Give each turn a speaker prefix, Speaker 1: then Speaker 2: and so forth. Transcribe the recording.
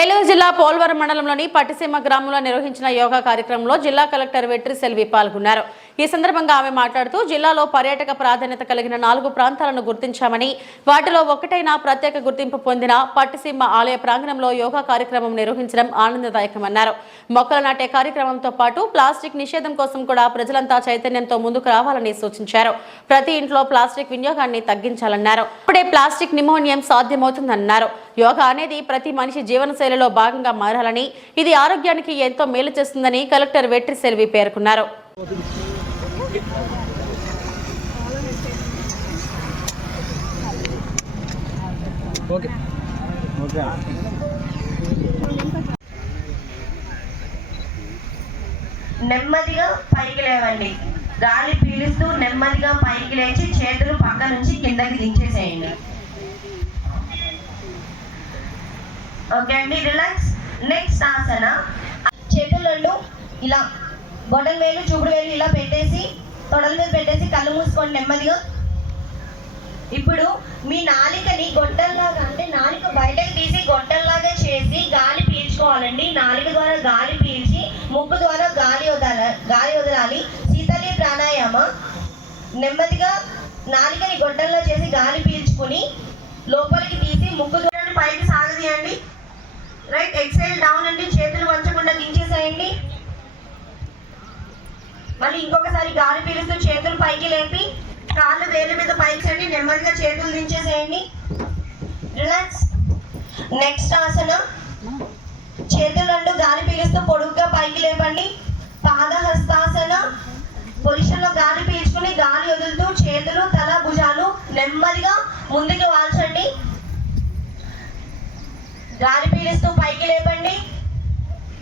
Speaker 1: ఏలూరు జిల్లా పోల్వరం మండలంలోని పట్టిసీమ గ్రామంలో నిర్వహించిన యోగా కార్యక్రమంలో జిల్లా కలెక్టర్ వెట్రి సెల్వి పాల్గొన్నారు. ఈ సందర్భంగా ఆమె మాట్లాడుతూ జిల్లాలో పర్యాటక ప్రాధాన్యత కలిగిన నాలుగు ప్రాంతాలను గుర్తించామని వాటిలో ఒకటైన ప్రత్యేక గుర్తింపు పొందిన పట్టిసీమ ఆలయ ప్రాంగణంలో యోగా కార్యక్రమం నిర్వహించడం ఆనందదాయకమన్నారు. మొక్కలు నాటే కార్యక్రమంతో పాటు ప్లాస్టిక్ నిషేధం కోసం కూడా ప్రజలంతా చైతన్యంతో ముందుకు రావాలని సూచించారు. ప్రతి ఇంట్లో ప్లాస్టిక్ వినియోగాన్ని తగ్గించాలన్నారు. ఇప్పుడే ప్లాస్టిక్ నిమోనియం సాధ్యమవుతుందన్నారు. యోగా అనేది ప్రతి మనిషి జీవనశైలిలో భాగంగా మారాలని ఇది ఆరోగ్యానికి ఎంతో మేలు చేస్తుందని కలెక్టర్ వెట్రి సెల్వి పేర్కొన్నారు.
Speaker 2: ఓకే. ఓకే.
Speaker 3: నెమ్మదిగా పైకి లేవండి. గాలి పీలుస్తూ నెమ్మదిగా పైకి లేచి చేతులు పక్క నుంచి కిందకి దించేసేయండి. ఓకే అండి రిలాక్స్ నెక్స్ట్ ఆసన చేతులు ఇలా బొటన్ వేలు చూపుడు వేలు ఇలా పెట్టేసి తొడల మీద పెట్టేసి కళ్ళు మూసుకోండి నెమ్మదిగా. ఇప్పుడు మీ నాలికని గొట్టంలాగా అంటే నాలిక బయటకు తీసి గొట్టంలాగా చేసి గాలి పీల్చుకోవాలండి. నాలిక ద్వారా గాలి పీల్చి ముక్కు ద్వారా గాలి వదల గాలి వదలాలి. శీతలి ప్రాణాయామ. నెమ్మదిగా నాలికని గొట్టంలో చేసి గాలి పీల్చుకుని లోపలికి తీసి ముక్కు రైట్ ఎక్సైల్ డౌన్ అండి చేతులు వంచకుండా దించేసేయండి మళ్ళీ ఇంకొకసారి గాలి పీలుస్తూ చేతులు పైకి లేపి కాళ్ళు వేలు మీద పైకి నెమ్మదిగా చేతులు దించేసేయండి. రిలాక్స్. నెక్స్ట్ ఆసనం. చేతులు రెండు గాలి పీలుస్తూ పొడుగ్గా పైకి లేపండి. పాదహస్తాసన. పొజిషన్లో గాలి పీల్చుకుని గాలి వదులుతూ చేతులు తల భుజాలు నెమ్మదిగా ముందుకు వాల్చండి. గాలి పీలుస్తూ పైకి లేపండి.